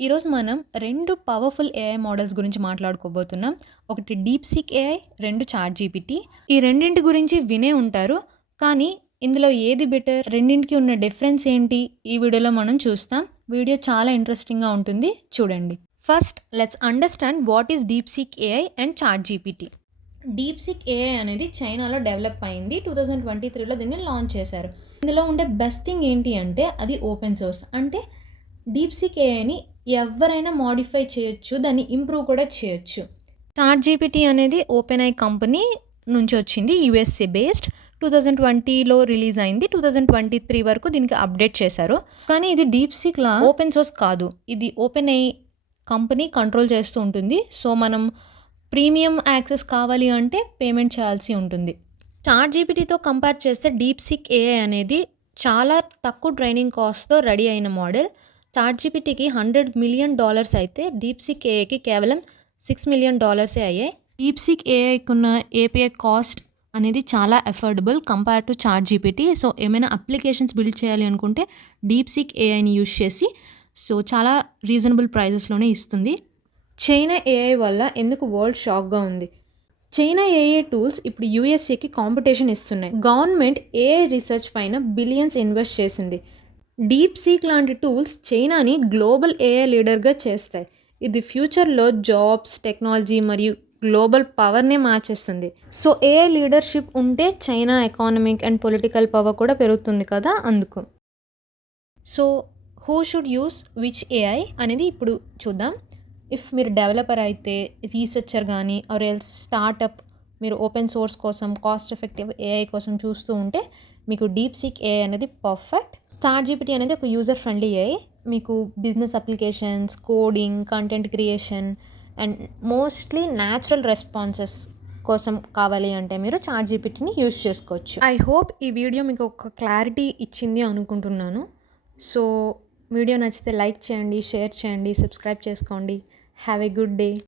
ఈరోజు మనం 2 powerful AI models గురించి మాట్లాడుకోబోతున్నాం. ఒకటి డీప్‌సీక్ ఏఐ, 2 చాట్‌జీపీటీ. ఈ రెండింటి గురించి వినే ఉంటారు. కానీ ఇందులో ఏది బెటర్? రెండింటికి ఉన్న డిఫరెన్స్ ఏంటి? ఈ వీడియోలో మనం చూస్తాం. వీడియో చాలా ఇంట్రెస్టింగ్‌గా ఉంటుంది. చూడండి. First let's understand what is DeepSeek AI and ChatGPT. DeepSeek AI అనేది చైనాలో డెవలప్ అయింది. 2023లో దీన్ని లాంచ్ చేశారు. ఇందులో ఉండే బెస్ట్ థింగ్ ఏంటి అంటే అది ఓపెన్ సోర్స్. అంటే డీప్‌సీక్ ఏఐని ఎవరైనా మోడిఫై చేయొచ్చు, దాన్ని ఇంప్రూవ్ కూడా చేయొచ్చు. చాట్‌జీపీటీ అనేది ఓపెన్ ఐ కంపెనీ నుంచి వచ్చింది. USA based. 2020లో రిలీజ్ అయింది. 2023 వరకు దీనికి అప్డేట్ చేశారు. కానీ ఇది డీప్‌సీక్‌లా ఓపెన్ సోర్స్ కాదు. ఇది ఓపెన్ ఐ కంపెనీ కంట్రోల్ చేస్తూ ఉంటుంది. సో మనం ప్రీమియం యాక్సెస్ కావాలి అంటే పేమెంట్ చేయాల్సి ఉంటుంది. చాట్‌జీపీటీతో కంపేర్ చేస్తే డీప్‌సీక్ ఏఐ అనేది చాలా తక్కువ ట్రైనింగ్ కాస్ట్‌తో రెడీ అయిన మోడల్. చాట్‌జీపీటీకి $100 మిలియన్ అయితే డీప్‌సీక్ ఏఐకి కేవలం $6 మిలియన్ అయ్యాయి. డీప్‌సీక్ ఏఐకి ఉన్న ఏపీఐ కాస్ట్ అనేది చాలా affordable compare to ChatGPT. So ఏమైనా అప్లికేషన్స్ బిల్డ్ చేయాలి అనుకుంటే డీప్‌సీక్ ఏఐని యూజ్ చేసి సో చాలా రీజనబుల్ ప్రైజెస్లోనే ఇస్తుంది. చైనా ఏఐ వల్ల ఎందుకు వరల్డ్ షాక్గా ఉంది? చైనా ఏఐ టూల్స్ ఇప్పుడు యూఎస్ఏకి కాంపిటీషన్ ఇస్తున్నాయి. గవర్నమెంట్ ఏఐ రీసెర్చ్ పైన బిలియన్స్ ఇన్వెస్ట్ చేసింది. డీప్‌సీక్ లాంటి టూల్స్ చైనాని గ్లోబల్ ఏఐ లీడర్గా చేస్తాయి. ఇది ఫ్యూచర్లో జాబ్స్, టెక్నాలజీ మరియు గ్లోబల్ పవర్నే మార్చేస్తుంది. సో ఏఐ లీడర్షిప్ ఉంటే China economic and political power కూడా పెరుగుతుంది కదా అందుకు. So who should use which AI అనేది ఇప్పుడు చూద్దాం. ఇఫ్ మీరు డెవలపర్ అయితే, రీసెర్చర్ కానీ ఆర్ ఎల్స్ స్టార్టప్, మీరు ఓపెన్ సోర్స్ కోసం కాస్ట్ ఎఫెక్టివ్ ఏఐ కోసం చూస్తూ ఉంటే మీకు డీప్‌సీక్ ఏఐ అనేది పర్ఫెక్ట్. చాట్‌జీపీటీ అనేది ఒక యూజర్ ఫ్రెండ్లీ ఏఐ. మీకు business applications, coding, content creation and mostly natural responses కోసం కావాలి అంటే మీరు చాట్‌జీపీటీని యూజ్ చేసుకోవచ్చు. ఐ హోప్ ఈ వీడియో మీకు ఒక క్లారిటీ ఇచ్చింది అనుకుంటున్నాను. సో వీడియో నచ్చితే లైక్ చేయండి, షేర్ చేయండి, సబ్స్క్రైబ్ చేసుకోండి. Have a good day.